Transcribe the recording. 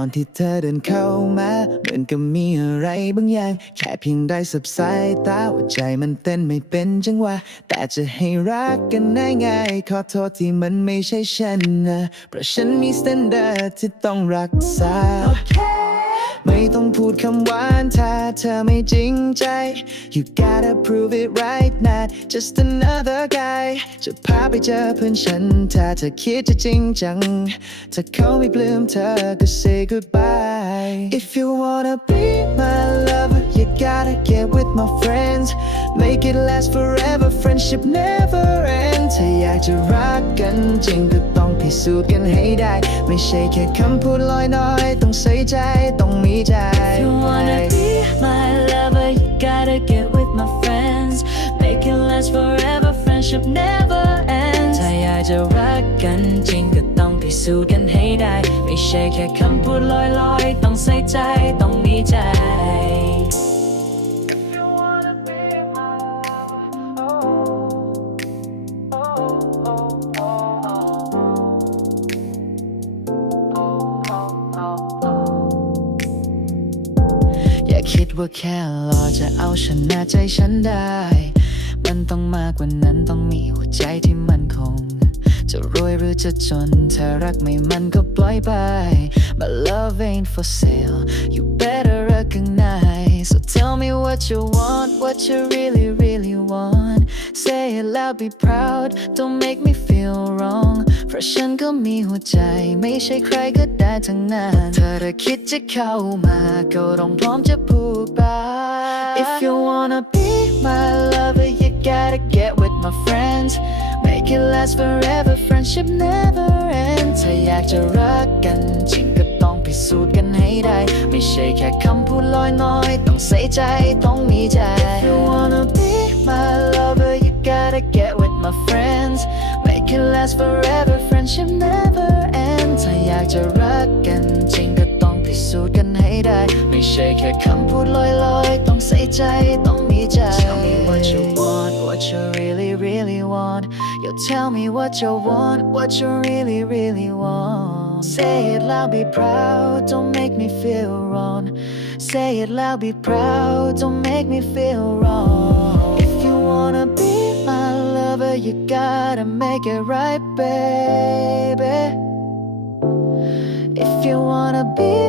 อนที่เธอเดินเข้ามาเหมือนกับมีอะไรบางอย่าง แค่เพียงได้สับสายตาว่าใจมันเต้นไม่เป็นจังหวะ แต่จะให้รักกันได้ง่ายขอโทษที่มันไม่ใช่ฉันนะ เพราะฉันมีสแตนดาร์ดที่ต้องรักษา ไม่ต้องพูดคำหวานถ้าเธอไม่จริงใจ You gotta prove it right not just another guy จะพาไปเจอเพื่อนฉัน ถ้าเธอคิดจะจริงจัง ถ้าเขาไม่ปลื้มเธอก็ say goodbye If you wanna be my lover you gotta get with my friends make it last forever friendship never ends ถ้าอยากจะรักกันจริงก็ต้อง พิสูจน์กันให้ได้ ไม่ใช่แค่คำพูดลอยน้อย ต้องใส่ใจ ต้องมีใจ If you wanna be my lover, you gotta get with my friends. Make it last forever, friendship never ends. ถ้าอยากจะรักกันจริงก็ต้องพิสูจน์กันให้ได้ ไม่ใช่แค่คำพูดลอยๆ ต้องใส่ใจ ต้องมีใจ ว่าแค่รอจะเอาชนะใจฉันได้ มันต้องมากกว่านั้นต้องมีหัวใจที่มันคง จะรวยหรือจะจนถ้ารักไม่มันก็ปล่อยไป But love ain't for sale you better recognize so tell me what you want what you really it loud be proud don't make me feel wrong เพราะฉันก็มีหัวใจ ไม่ใช่ใครก็ได้ทั้งนั้น เธอถ้าคิดจะเข้ามาก็ต้องพร้อมจะพูดไป If you wanna be my lover you gotta get with my friends make it last forever friendship never ends ถ้าอยากจะรักกันจริงก็ต้องพิสูจน์กันให้ได้ ไม่ใช่แค่คำพูดลอยน้อย ต้องใส่ใจต้องมีใจ If you wanna be my friends make it last forever friendship never ends ถ้าอยากจะรักกันจริงก็ต้องพิสูจน์กันให้ได้ ไม่ใช่แค่คำพูดลอยๆ ต้องใส่ใจต้องมีใจ Tell me what you want what you really really want You tell me what you want what you really really want Say it loud be proud don't make me feel wrong Say it loud be proud don't make me feel wrong If you wanna be my lover you gotta make it right baby. If you wanna be